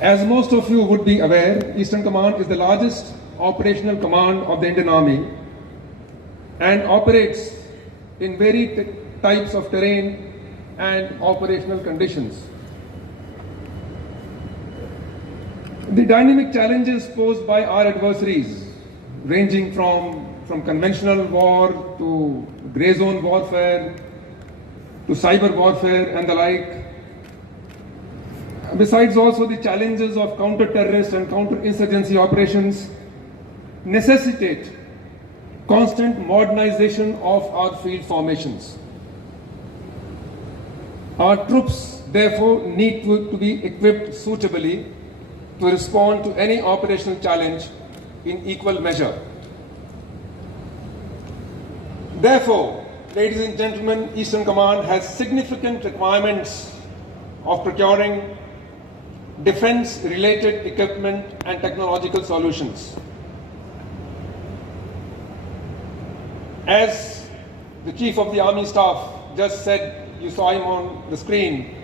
As most of you would be aware, Eastern Command is the largest operational command of the Indian Army and operates in varied types of terrain and operational conditions. The dynamic challenges posed by our adversaries, ranging from conventional war to grey zone warfare to cyber warfare and the like, besides also the challenges of counter-terrorist and counter-insurgency operations, necessitate constant modernization of our field formations. Our troops therefore need to be equipped suitably to respond to any operational challenge in equal measure. Therefore, ladies and gentlemen, Eastern Command has significant requirements of procuring defense-related equipment and technological solutions. As the Chief of the Army Staff just said, you saw him on the screen,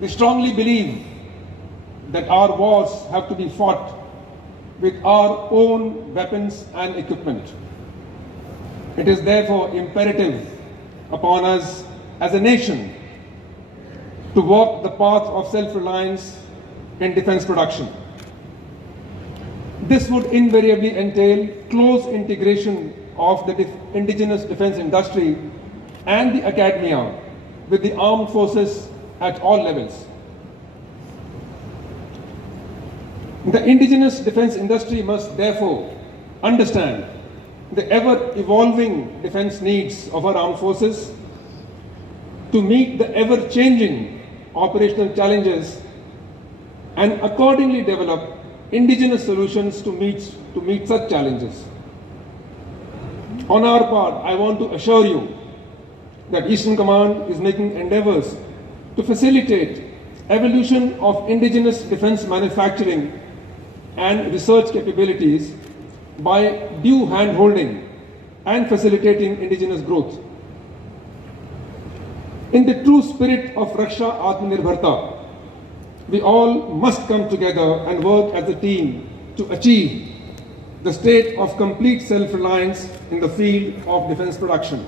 we strongly believe that our wars have to be fought with our own weapons and equipment. It is therefore imperative upon us as a nation to walk the path of self-reliance in defense production. This would invariably entail close integration of the indigenous defense industry and the academia with the armed forces at all levels. The indigenous defense industry must therefore understand the ever-evolving defense needs of our armed forces to meet the ever-changing operational challenges and accordingly develop indigenous solutions to meet such challenges. On our part, I want to assure you that Eastern Command is making endeavors to facilitate evolution of indigenous defense manufacturing and research capabilities by due hand-holding and facilitating indigenous growth. In the true spirit of Raksha Atmanirbharta, we all must come together and work as a team to achieve the state of complete self-reliance in the field of defense production.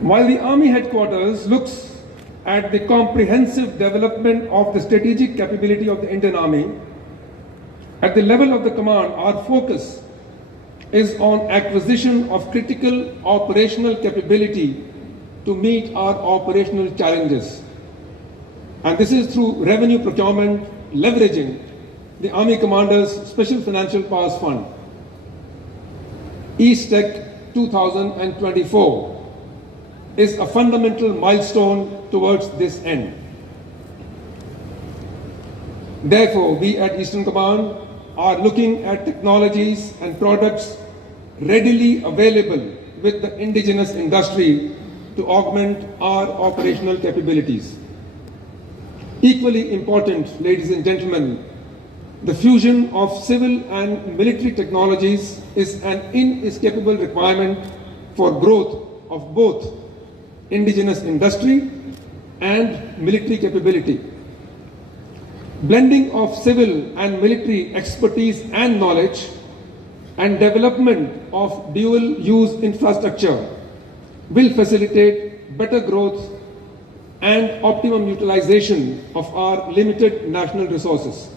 While the Army Headquarters looks at the comprehensive development of the strategic capability of the Indian Army, at the level of the command, our focus is on acquisition of critical operational capability to meet our operational challenges. And this is through revenue procurement, leveraging the Army Commander's Special Financial Powers Fund. East Tech 2024 is a fundamental milestone towards this end. Therefore, we at Eastern Command are looking at technologies and products readily available with the indigenous industry to augment our operational capabilities. Equally important, ladies and gentlemen, the fusion of civil and military technologies is an inescapable requirement for growth of both indigenous industry and military capability. Blending of civil and military expertise and knowledge and development of dual-use infrastructure will facilitate better growth and optimum utilization of our limited national resources.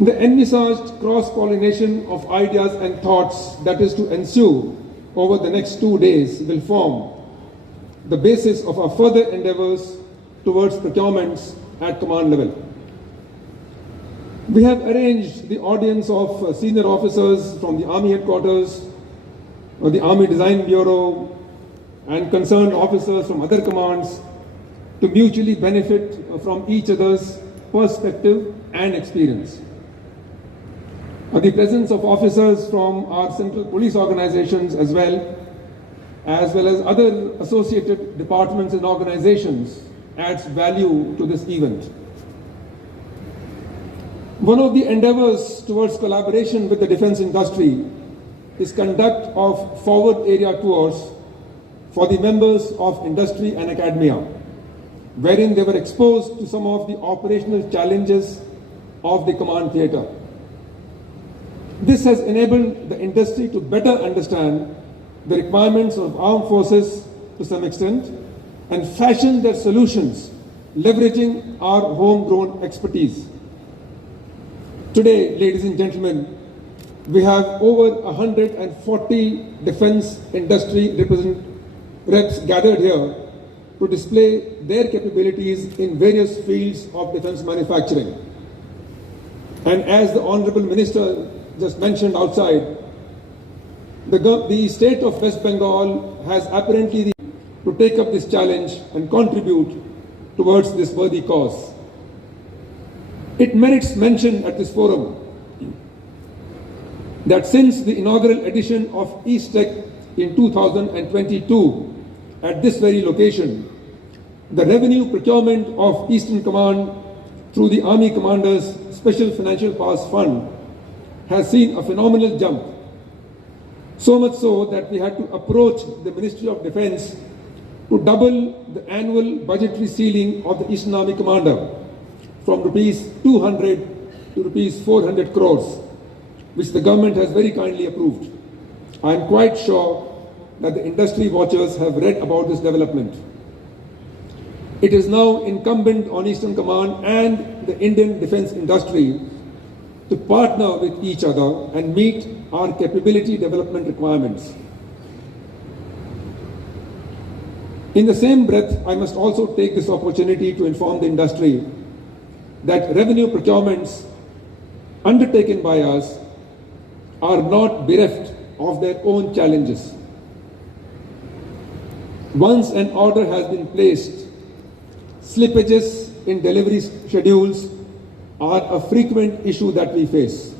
The envisaged cross-pollination of ideas and thoughts that is to ensue over the next 2 days will form the basis of our further endeavors towards procurements at command level. We have arranged the audience of senior officers from the Army Headquarters, or the Army Design Bureau, and concerned officers from other commands to mutually benefit from each other's perspective and experience. The presence of officers from our central police organizations as well as other associated departments and organizations adds value to this event. One of the endeavors towards collaboration with the defense industry is conduct of forward area tours for the members of industry and academia. wherein they were exposed to some of the operational challenges of the command theatre. This has enabled the industry to better understand the requirements of armed forces to some extent and fashion their solutions, leveraging our homegrown expertise. Today, ladies and gentlemen, we have over 140 defense industry reps gathered here to display their capabilities in various fields of defense manufacturing. And as the Honorable Minister just mentioned outside, the state of West Bengal has apparently to take up this challenge and contribute towards this worthy cause. It merits mention at this forum that since the inaugural edition of East Tech in 2022 at this very location, the revenue procurement of Eastern Command through the Army Commander's Special Financial Powers Fund has seen a phenomenal jump. So much so that we had to approach the Ministry of Defence to double the annual budgetary ceiling of the Eastern Army Commander from rupees 200 to rupees 400 crores, which the government has very kindly approved. I am quite sure that the industry watchers have read about this development. It is now incumbent on Eastern Command and the Indian defense industry to partner with each other and meet our capability development requirements. In the same breath, I must also take this opportunity to inform the industry that revenue procurements undertaken by us are not bereft of their own challenges. Once an order has been placed, slippages in delivery schedules are a frequent issue that we face.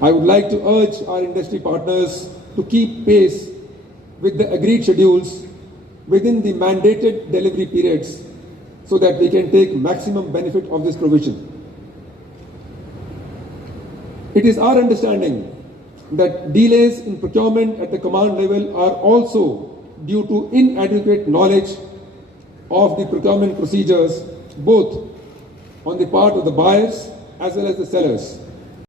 I would like to urge our industry partners to keep pace with the agreed schedules within the mandated delivery periods so that we can take maximum benefit of this provision. It is our understanding that delays in procurement at the command level are also due to inadequate knowledge of the procurement procedures, both on the part of the buyers as well as the sellers.